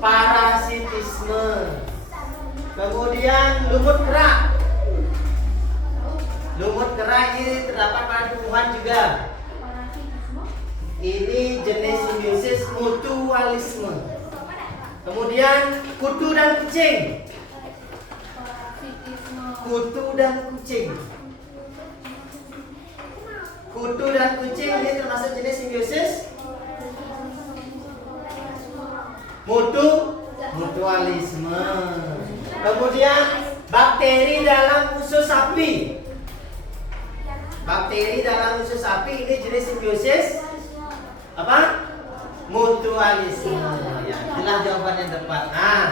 Parasitisme. Kemudian lumut kera. Lumut kera ini terdapat pada tumbuhan juga. Ini jenis simbiosis mutualisme. Kemudian kutu dan kucing. Kutu dan kucing. Kutu dan kucing ini termasuk jenis simbiosis mutualisme. Kemudian bakteri dalam usus sapi. Bakteri dalam usus sapi ini jenis simbiosis apa? Mutualisme. Ya, itulah jawaban yang tepat. Nah,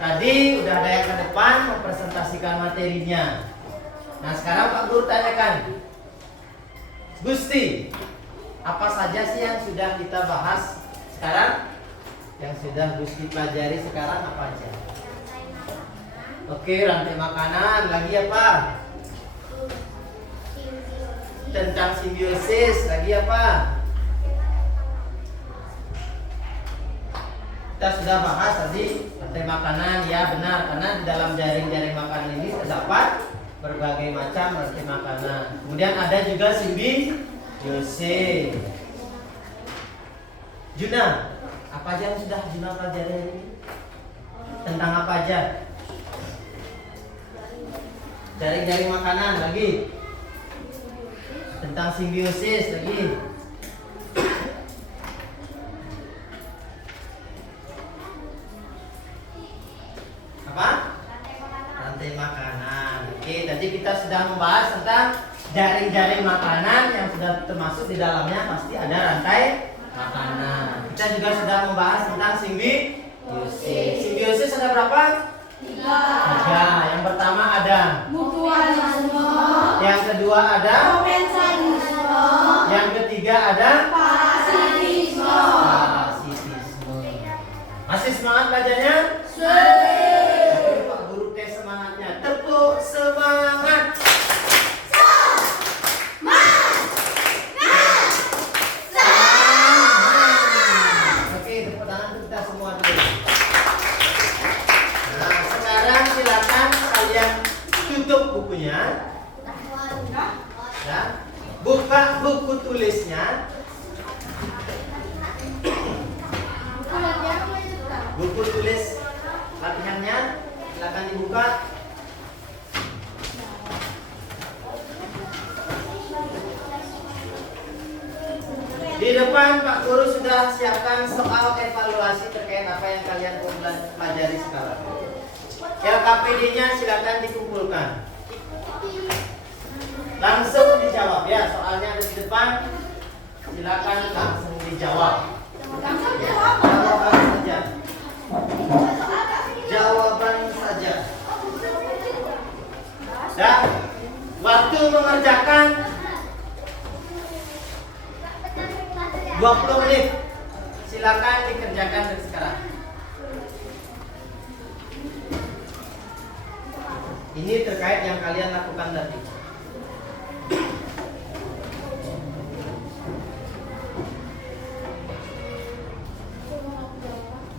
tadi udah ada yang ke depan mempresentasikan materinya. Nah, sekarang Pak Guru tanyakan, Gusti, apa saja sih yang sudah kita bahas sekarang? Yang sudah Gusti pelajari sekarang apa aja? Oke, rantai makanan. Lagi apa? Tentang simbiosis. Lagi apa? Kita sudah bahas tadi rantai makanan. Ya benar, karena di dalam jaring-jaring makanan ini terdapat berbagai macam rantai makanan. Kemudian ada juga simbiosis. Juna, apa aja yang sudah Juna pelajari hari ini? Tentang apa aja? Jaring-jaring makanan lagi. Tentang simbiosis lagi. Apa? Rantai makanan. Oke, tadi kita sudah membahas tentang jaring-jaring makanan yang sudah termasuk di dalamnya pasti ada rantai makanan. Kita juga sudah membahas tentang simbiosis. Simbiosis ada berapa? 3. Yang pertama ada Mutualisme. Yang kedua ada Komensalisme. Yang ketiga ada Parasitisme. Masih semangat belajarnya? Semangat. Pak Guru tes semangatnya. Tepuk semangat. kalian tutup bukunya, ya, buka buku tulisnya, buku tulis latihannya silakan dibuka. Di depan Pak Guru sudah siapkan soal evaluasi terkait apa yang kalian pelajari sekarang. LKPD-nya silakan dikumpulkan. Langsung dijawab ya, soalnya ada di depan. Silakan langsung dijawab. Jawaban saja. Jawaban saja. Dan waktu mengerjakan 20 menit. Silakan dikerjakan dari sekarang. Ini terkait yang kalian lakukan tadi.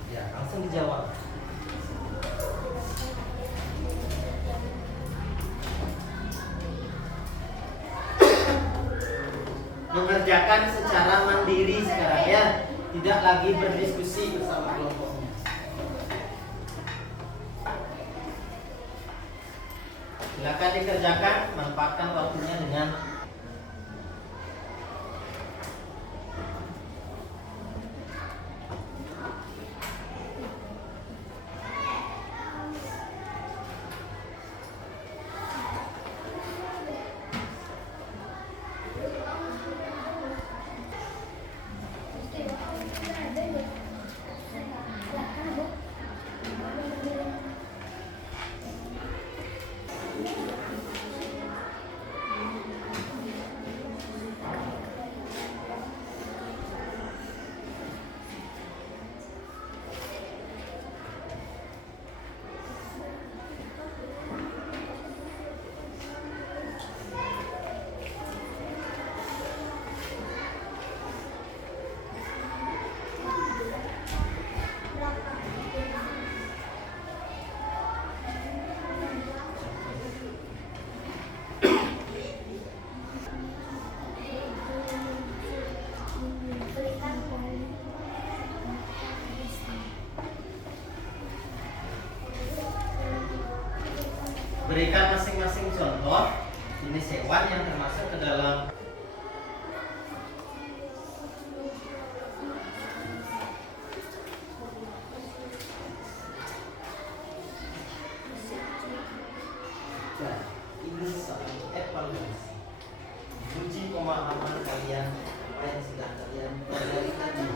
Ya, langsung dijawab. Mengerjakan secara mandiri sekarang ya, tidak lagi berdiskusi bersama kelompoknya. Silakan dikerjakan, manfaatkan waktunya dengan berikan masing-masing contoh jenis hewan yang termasuk ke dalam ini soal evaluasi. Uji pemahaman kalian apa yang sudah kalian pelajari tadi.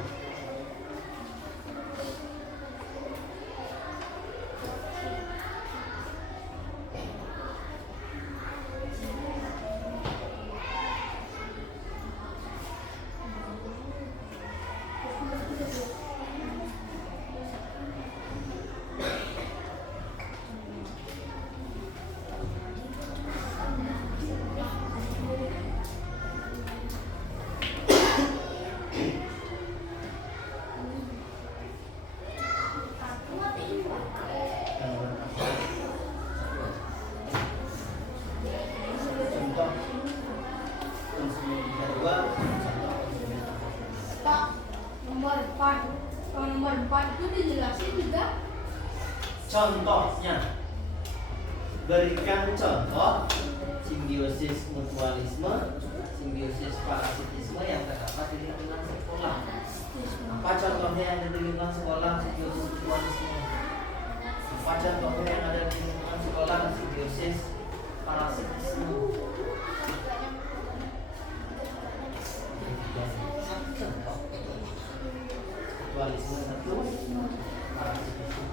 Nomor 4 itu dijelasin juga. Contohnya, berikan contoh simbiosis mutualisme, simbiosis parasitisme yang terdapat di lingkungan sekolah. Apa contohnya yang ada di lingkungan sekolah simbiosis mutualisme? Apa contohnya yang ada di lingkungan sekolah simbiosis parasitisme? Contoh mutualisme satu, parasitisme.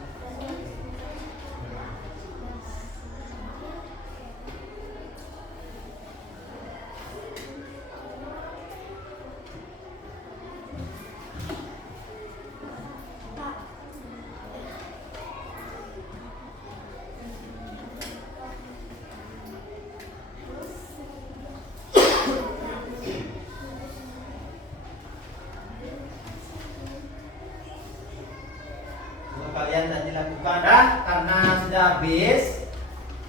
Kalian tadi lakukan dah, karena sudah habis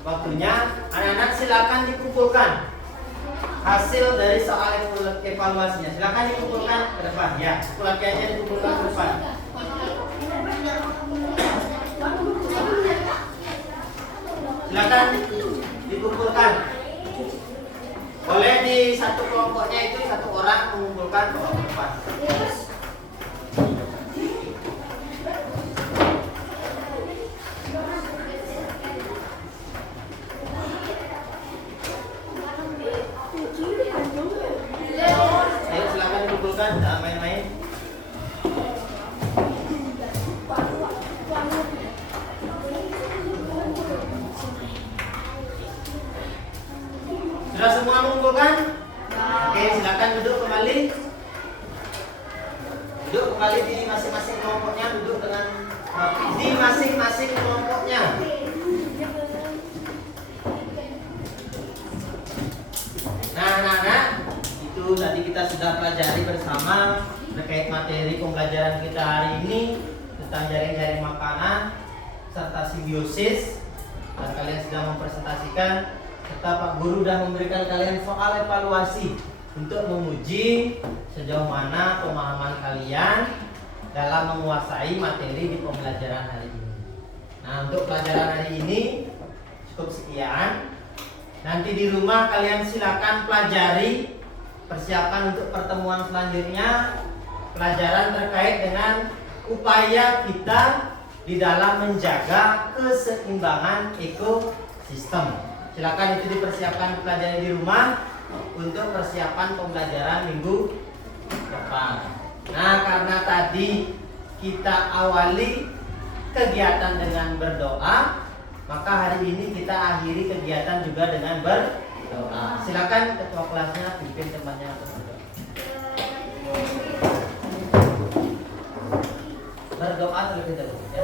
waktunya. Anak-anak silakan dikumpulkan hasil dari soal evaluasinya. Silakan dikumpulkan ke depan ya. Latihannya dikumpulkan ke depan. Silakan dikumpulkan. Boleh di satu kelompoknya itu satu orang mengumpulkan ke depan. Ayo silakan dikumpulkan, jangan main-main. Sudah semua mengumpulkan? Oke, silakan duduk kembali. Duduk kembali di masing-masing kelompoknya, duduk dengan di masing-masing kelompoknya. Nah, itu tadi kita sudah pelajari bersama terkait materi pembelajaran kita hari ini tentang jaring-jaring makanan serta simbiosis, dan kalian sudah mempresentasikan serta Pak Guru sudah memberikan kalian soal evaluasi untuk menguji sejauh mana pemahaman kalian dalam menguasai materi di pembelajaran hari ini. Nah, untuk pelajaran hari ini cukup sekian. Nanti di rumah kalian silakan pelajari, persiapkan untuk pertemuan selanjutnya pelajaran terkait dengan upaya kita di dalam menjaga keseimbangan ekosistem. Silakan itu dipersiapkan pelajari di rumah untuk persiapan pembelajaran minggu depan. Nah, karena tadi kita awali kegiatan dengan berdoa, maka hari ini kita akhiri kegiatan juga dengan berdoa. Silakan ketua kelasnya pimpin temannya untuk berdoa. Berdoa terlebih dahulu ya.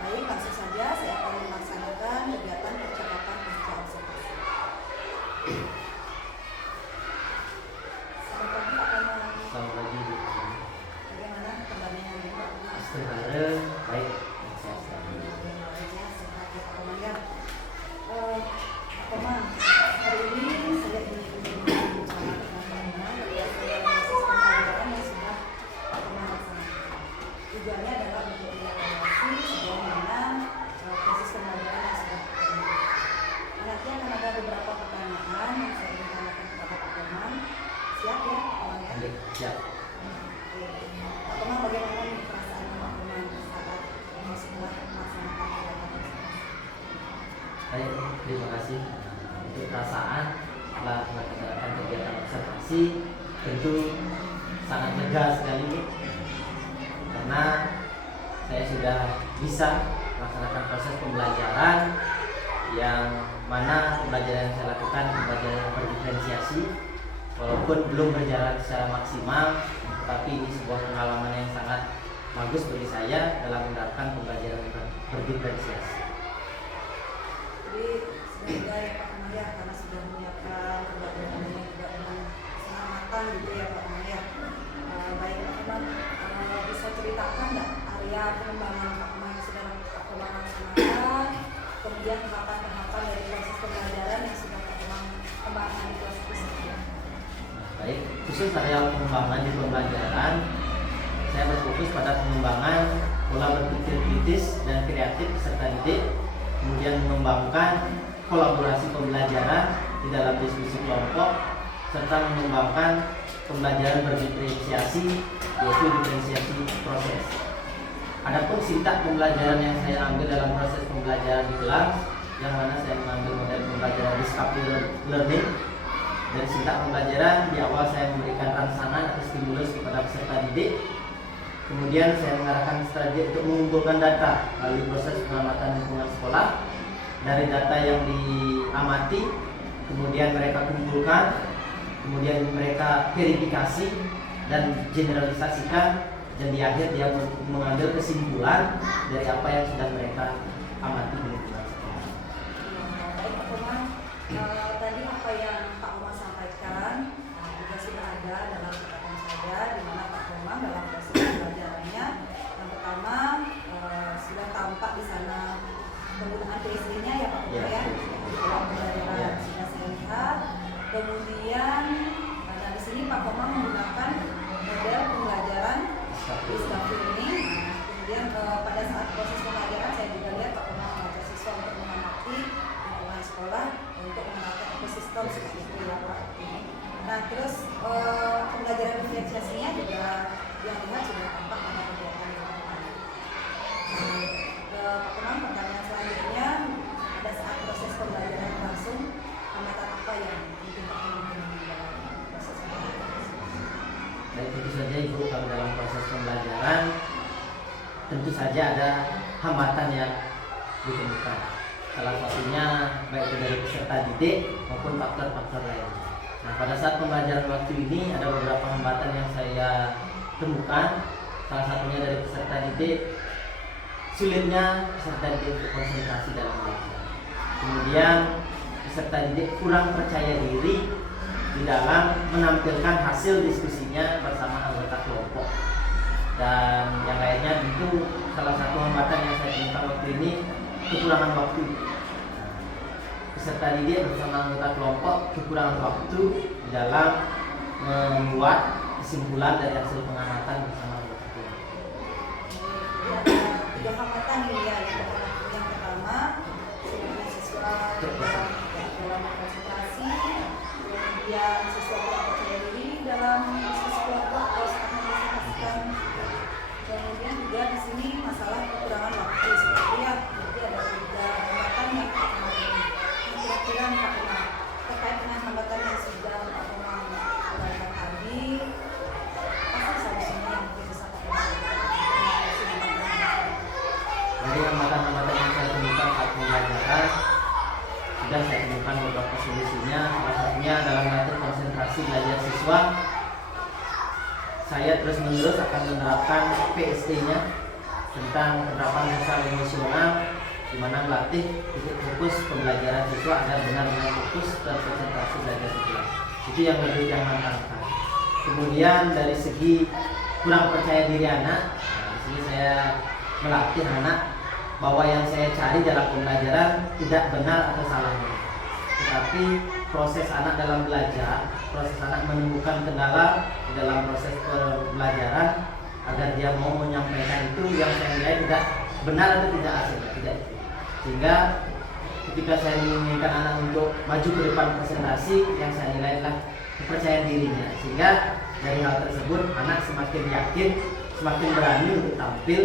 Baik, langsung saja saya akan melaksanakan kegiatan percakapan pasca observasi. Selamat pagi Pak Kamal. Selamat pagi. Bagaimana kabarnya hari ini Pak Kamal? Saudara baik. Sehat ya Pak Kamal ya. Pak Kamal, hari ini saya ingin berbicara dengan Pak Kamal terkait dengan proses pembelajaran yang sudah Pak Kamal laksanakan. Tujuannya adalah untuk mengevaluasi sejauh mana proses pembelajaran yang sudah dilakukan. Nanti akan ada beberapa pertanyaan yang saya ingin tanyakan kepada Pak Kamal. Siap ya Pak Kamal ya? Siap. Pak Kamal, bagaimana nih perasaan Pak Kamal saat setelah melaksanakan kegiatan tersebut? Baik, terima kasih untuk perasaan setelah melaksanakan kegiatan observasi. Tentu sangat lega sekali karena saya sudah bisa melaksanakan proses pembelajaran yang mana pembelajaran yang saya lakukan pembelajaran yang berdiferensiasi, walaupun belum berjalan secara maksimal, tapi ini sebuah pengalaman yang sangat bagus bagi saya dalam menerapkan pembelajaran yang berdiferensiasi. Jadi semoga ya Pak Kamal ya, karena sudah menyiapkan pembelajarannya juga dengan sangat matang gitu ya Pak Kamal ya. Baik Pak Kamal, bisa ceritakan nggak area pengembangan Pak Kamal yang sudah Pak Kamal laksanakan, kemudian tahapan-tahapan dari proses pembelajaran yang sudah Pak Kamal kembangkan di kelas tersebut? Baik, khusus area pengembangan di pembelajaran, saya berfokus pada pengembangan pola berpikir kritis dan kreatif peserta didik, kemudian mengembangkan kolaborasi pembelajaran di dalam diskusi kelompok, serta mengembangkan pembelajaran berdiferensiasi, yaitu diferensiasi proses. Adapun sintak pembelajaran yang saya ambil dalam proses pembelajaran di kelas, yang mana saya mengambil model pembelajaran discovery learning. Dari sintak pembelajaran, di awal saya memberikan rangsangan atau stimulus kepada peserta didik. Kemudian saya mengarahkan strategi untuk mengumpulkan data melalui proses pengamatan lingkungan sekolah. Dari data yang diamati, kemudian mereka kumpulkan, kemudian mereka verifikasi dan generalisasikan, dan di akhir dia mengambil kesimpulan dari apa yang sudah mereka amati di lingkungan sekolah. Baik Pak Komang, tadi apa yang Pak Komang sampaikan juga sudah ada dalam catatan saya, di mana Pak Komang dalam proses pembelajarannya yang pertama sudah tampak di sana penggunaan PSD-nya ya Pak Komang ya, di dalam pembelajaran sudah saya lihat. Kemudian di sini Pak Komang menggunakan model pembelajaran discovery. Kemudian pada saat proses pembelajaran saya juga lihat Pak Komang mengajak siswa untuk mengamati lingkungan sekolah untuk mengenalkan ekosistem seperti itu ya Pak. Nah terus pembelajaran diferensiasinya juga yang lihat sudah tampak pada kegiatan yang lain. Pak Komang, pertanyaan selanjutnya, pada saat proses pembelajaran langsung hambatan apa yang mungkin Pak Komang temui dalam proses pembelajaran? Baik, tentu saja Ibu, kalau dalam proses pembelajaran tentu saja ada hambatan yang ditemukan. Salah satunya baik itu dari peserta didik maupun faktor-faktor lain. Nah, pada saat pembelajaran waktu ini ada beberapa hambatan yang saya temukan. Salah satunya dari peserta didik, sulitnya peserta didik untuk konsentrasi dalam belajar. Kemudian peserta didik kurang percaya diri di dalam menampilkan hasil diskusinya bersama anggota kelompok. Dan yang lainnya tentu salah satu hambatan yang saya temukan waktu ini kekurangan waktu. Peserta didik bersama anggota kelompok kekurangan waktu di dalam membuat kesimpulan dari hasil pengamatan bersama anggota kelompok. Jadi ada 3 hambatan ini ya. Yang pertama, sulitnya siswa dalam konsentrasi, kemudian siswa kurang percaya diri dalam diskusi kelompok atau saat mempresentasikan. Kemudian juga di sini masalah kekurangan waktu seperti ya. Jadi ada 3 hambatan yang kira-kira Pak Komang terkait dengan hambatan yang sudah Pak Komang uraikan tadi, pasti solusinya yang mungkin bisa Pak Komang. Jadi hambatan-hambatan yang saya temukan saat pembelajaran sudah saya temukan beberapa solusinya. Salah satunya dalam mengatur konsentrasi belajar siswa, saya terus-menerus akan menerapkan PSD-nya tentang penerapan sosial emosional, di mana melatih titik fokus pembelajaran siswa agar benar-benar fokus dan konsentrasi belajar siswa. Itu yang lebih yang mantapkan. Kemudian dari segi kurang percaya diri anak, di sini saya melatih anak bahwa yang saya cari dalam pembelajaran tidak benar atau salahnya, tetapi proses anak dalam belajar, proses anak menemukan kendala di dalam proses pembelajaran agar dia mau menyampaikan itu yang saya nilai tidak benar atau tidak asing, tidak. Sehingga ketika saya menginginkan anak untuk maju ke depan presentasi, yang saya nilai adalah kepercayaan dirinya. Sehingga dari hal tersebut anak semakin yakin, semakin berani untuk tampil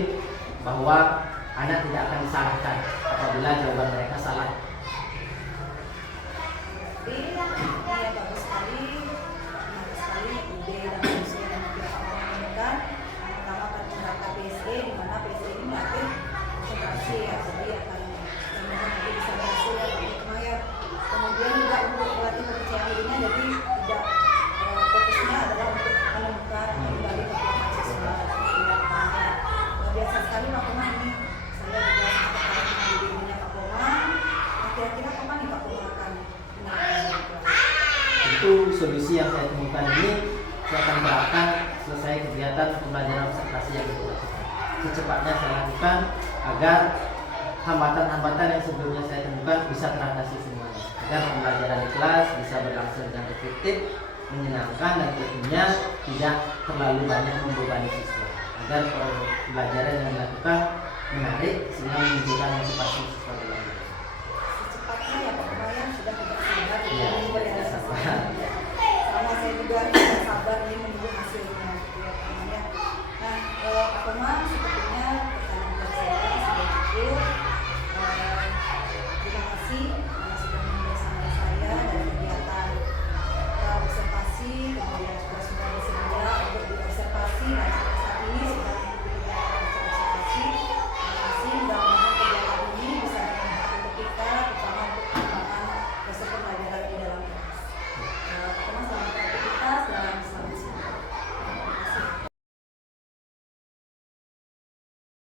bahwa anak tidak akan disalahkan apabila jawaban mereka salah. Ini bagus sekali, menarik sekali ide dan solusi yang kita lakukan. Pertama akan menerapkan PSD, di mana PSD ini melatih konsentrasi ya, jadi akan nanti bisa berhasil ya Pak Komang ya. Kemudian juga untuk melatih kepercayaan dirinya, jadi tidak fokusnya adalah untuk menemukan kembali kekuatan siswa. Biasa sekali Pak Komang ini. Saya juga sangat tertarik dengan dirinya Pak Komang. Kira-kira kapan nih Pak Komang akan Itu solusi yang saya temukan ini saya akan terapkan selesai kegiatan pembelajaran observasi yang dilakukan. Secepatnya saya lakukan agar hambatan-hambatan yang sebelumnya saya temukan bisa teratasi semuanya, agar pembelajaran di kelas bisa berlangsung dengan efektif, menyenangkan, dan tentunya tidak terlalu banyak membebani siswa, agar pembelajaran yang dilakukan menarik sehingga menunjukkan motivasi siswa dalam belajar.